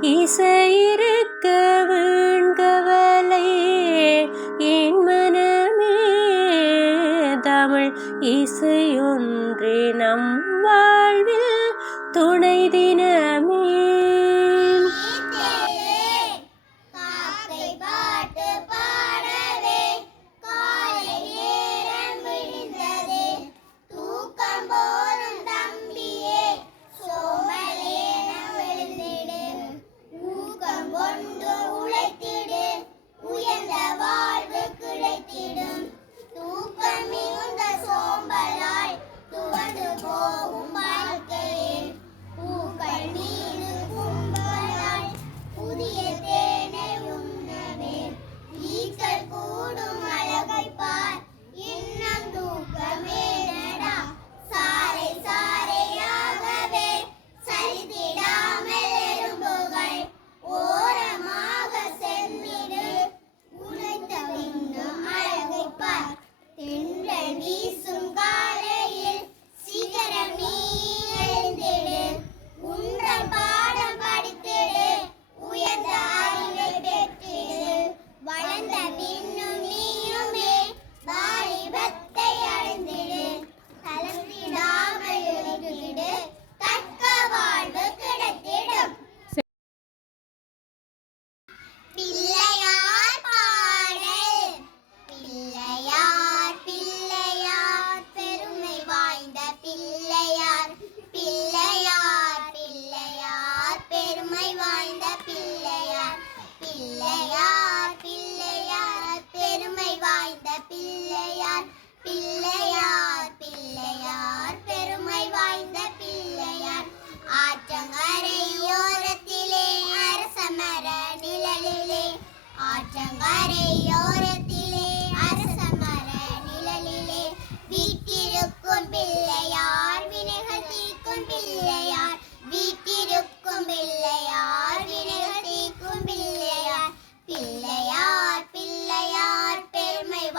一岁。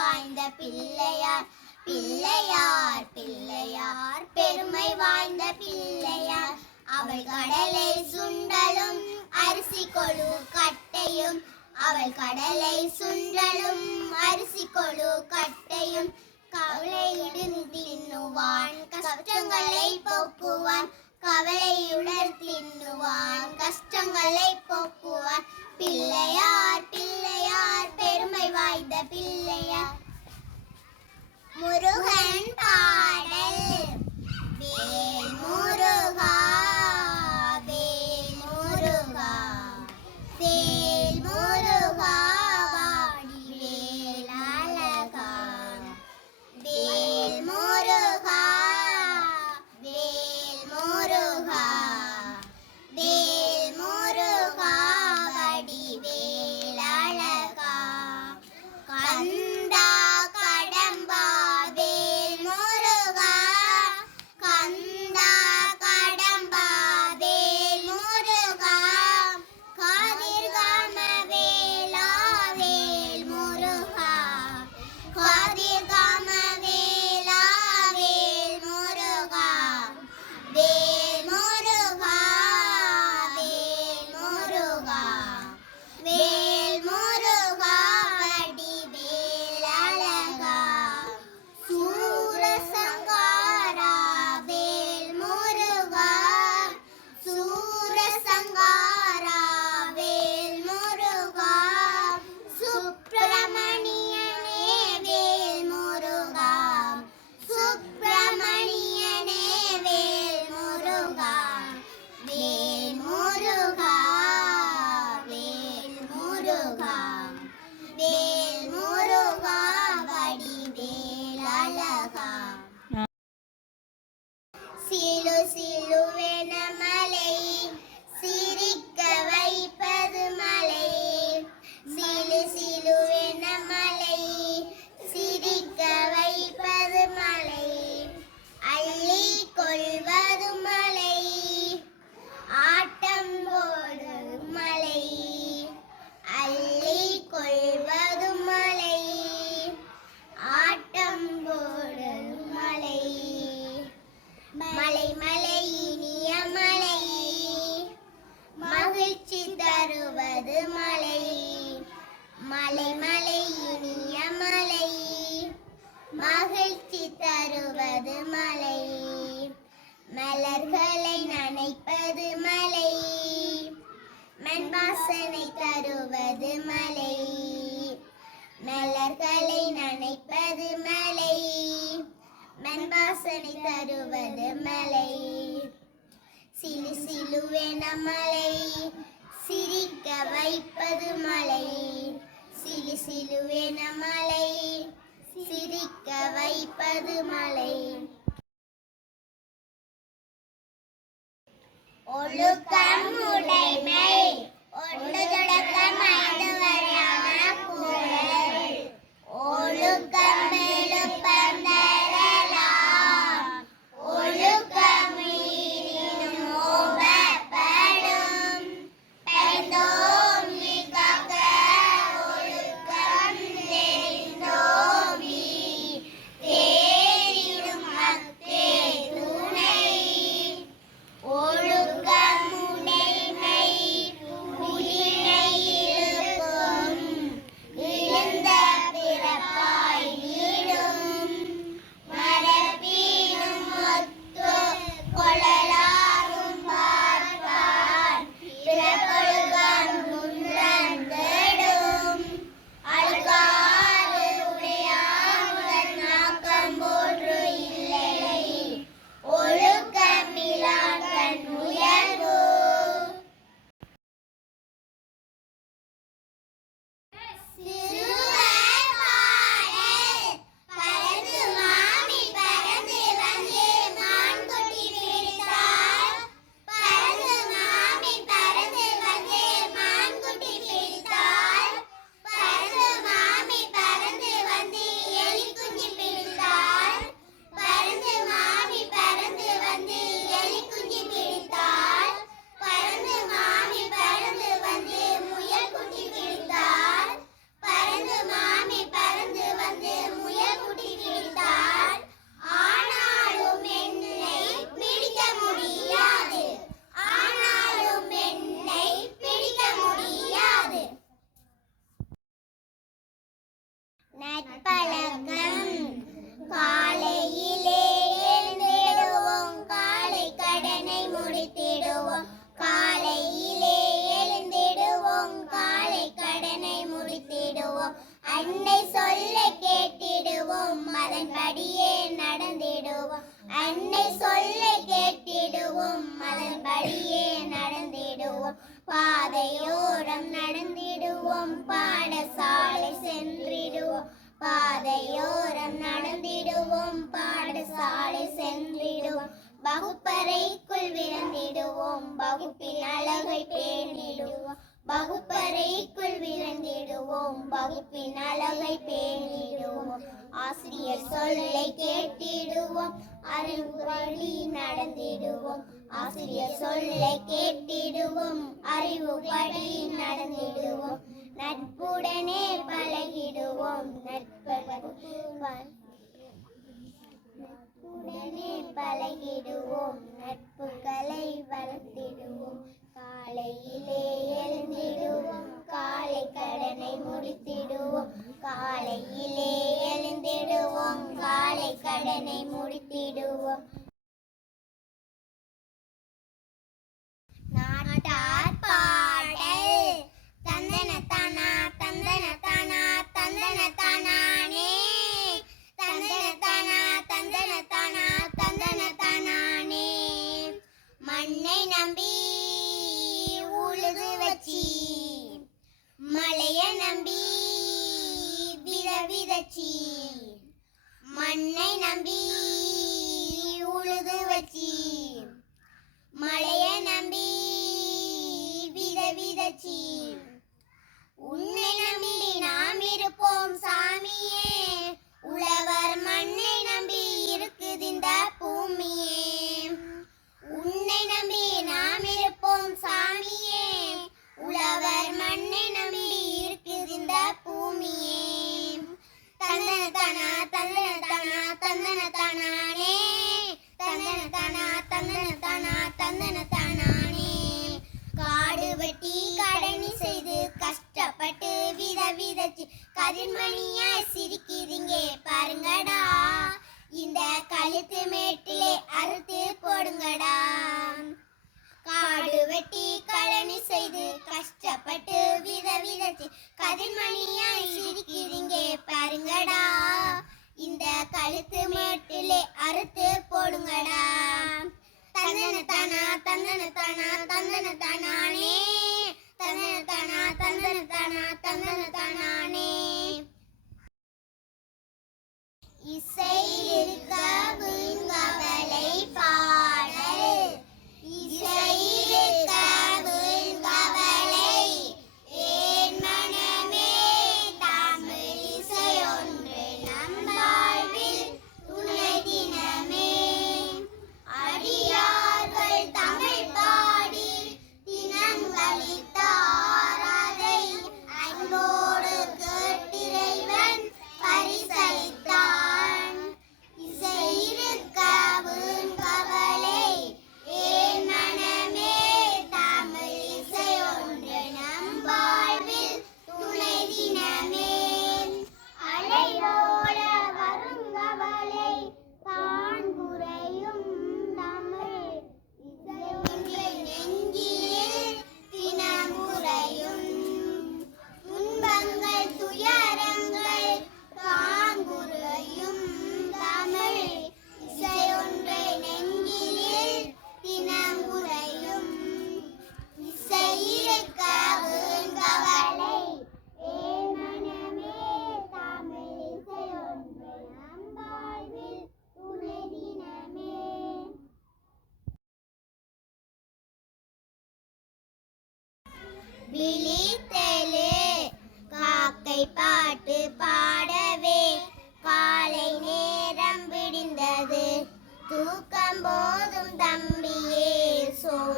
வாய்ந்த பிள்ளையார் பிள்ளையார் பிள்ளையார் பெருமை வாய்ந்த பிள்ளையார். அவள் கடலை சுண்டலும் அரிசி கொழு கட்டையும். அவள் கடலை சுண்டலும் அரிசி கொழு கட்டையும். கவலையுடன் தின்னுவான் கஷ்டங்களை போக்குவான். கவலையுடன் தின்னுவான் கஷ்டங்களை போக்குவான். பிள்ளையார் பிள்ளை മുരുകൻ പാട வெண்பாசனை தருவது மலை. சிலு சிலுவென மலை சிரிக்க வைப்பது மலை. சிலு சிலுவென மலை சிரிக்க வைப்பது மலை. ஒழுக்கம் உடைமை ஒன்று தொடக்கம் ஐந்து வரை நட்பழக்கம். காலையிலே எழுந்திடுவோம். காலை கடனை முடித்திடுவோம். காலையிலே எழுந்திடுவோம். காலை கடனை முடித்திடுவோம். அன்னை சொல்ல கேட்டிடுவோம். அதன்படியே நடந்திடுவோம். அன்னை சொல்ல கேட்டிடுவோம். அதன்படியே நடந்திடுவோம். பாதையோரம் நடந்திடுவோம். பாடசாலை சென்று பாதையோரம் நடந்திடுவோம் பாடசாலை சென்றிடுவோம். வகுப்பறைக்குள் விரந்திடுவோம் வகுப்பின் அழகை பேணிடுவோம். வகுப்பறைக்குள் விரைந்திடுவோம் வகுப்பின் அளவை பேணிடுவோம். ஆசிரியர் சொல்லை கேட்டிடுவோம் அறிவு வழி நடந்திடுவோம். ஆசிரியர் சொல்லை கேட்டிடுவோம் அறிவுபடி நடந்திடுவோம். நட்புடனே பழகிடுவோம் நட்பு நட்புடனே பழகிடுவோம் நட்புகளை வளர்த்திடுவோம். காலையிலே எழுந்திடுவோம். காலை கடனை முடித்திடுவோம். காலையிலே எழுந்திடுவோம். காலை கடனை முடித்திடுவோம். நாட்டார் பாடல் தந்தன தானா தந்தன தானா தந்தன தானானே தந்தன தானா தந்தன தானா தந்தன தானானே மண்ணை நம்பி உழுது மலைய நம்பி வித விதச்சி மண்ணை நம்பி உழுது வச்சி மலைய நம்பி வித விதச்சி உன்னை நம்பி நாம் இருப்போம் சாமியே. உழவர் மண்ணை நம்பி இருக்குது இந்த பூமியே. உன்னை நம்பி நாம் இருப்போம் அவர் மண்ணை நம்பி இருக்குது இந்த பூமியே. தந்தன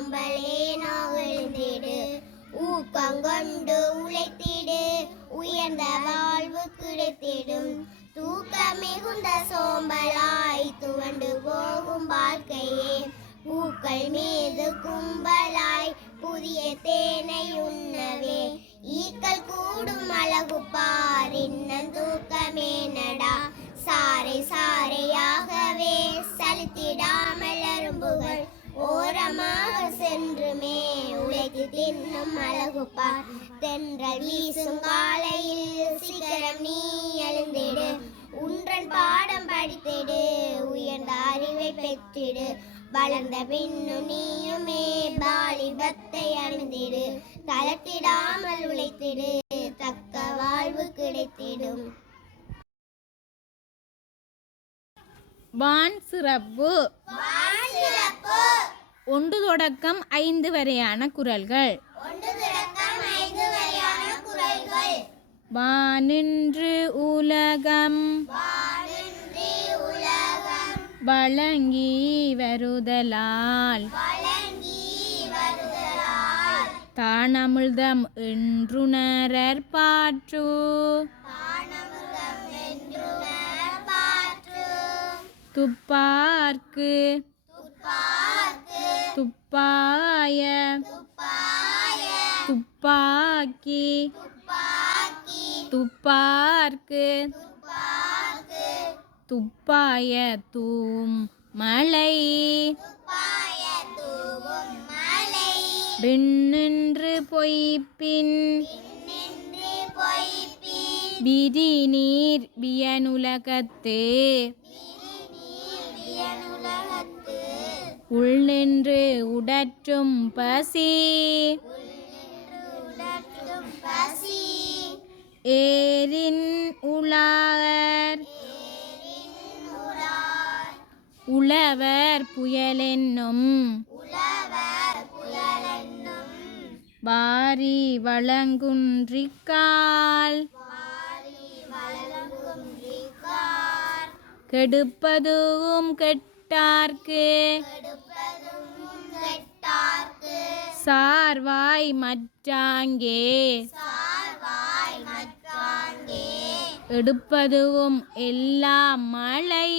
சோம்பலே ஊக்கம் கொண்டு உழைத்திடு. உயர்ந்த வாழ்வு கிடைத்திடும். தூக்கம் மிகுந்த சோம்பலாய் துவண்டு போகும் வாழ்க்கையே. பூக்கள் மீது கும்பலாய் புதிய தேனை உண்ணவே. ஈக்கள் கூடும் அழகு பார். இன்னும் தூக்கமே நடா. சாறை சாறையாகவே சலித்திடாமல் அரும்புகள். ஓரமாக சென்றுமே. உழைத்து தின்னும் அழகு பார் தென்றல் வீசும் காலையில் சீக்கிரம் நீ எழுந்திடு. உன்றன் பாடம் படித்திடு. உயர்ந்த அறிவை பெற்றிடு. வளர்ந்த பின்னும் நீயுமே பாலிபத்தை அணிந்திடு. தளர்த்திடாமல் உழைத்திடு. தக்க வாழ்வு கிடைத்திடும். வான் சிறப்பு. ஒன்று தொடக்கம் ஐந்து வரையான குரல்கள். வானின்று உலகம். வழங்கி வருதலால். தானமிழ்தம் என்றுணரற் பாற்று. துப்பார்க்கு. துப்பாக்கு துப்பாய. துப்பாக்கி. துப்பார்க்கு. துப்பாய தூம் மலை துப்பாய தூவும் மலை. விண்ணின்று பொய்ப்பின். பொய்ப்பின் விதி நீர் வியனுலகத்து. வியனுலகத்து உள்நின்று உடற்றும் பசி. ஏரின் உலார். உழவர் புயலென்னும். பாரி வாரி வழங்குன்றிக்கால். கெடுப்பதுவும் கெட்டார்க்கு. சார்வாய் மற்றாங்கே எடுப்பதுவும் எல்லா மழை.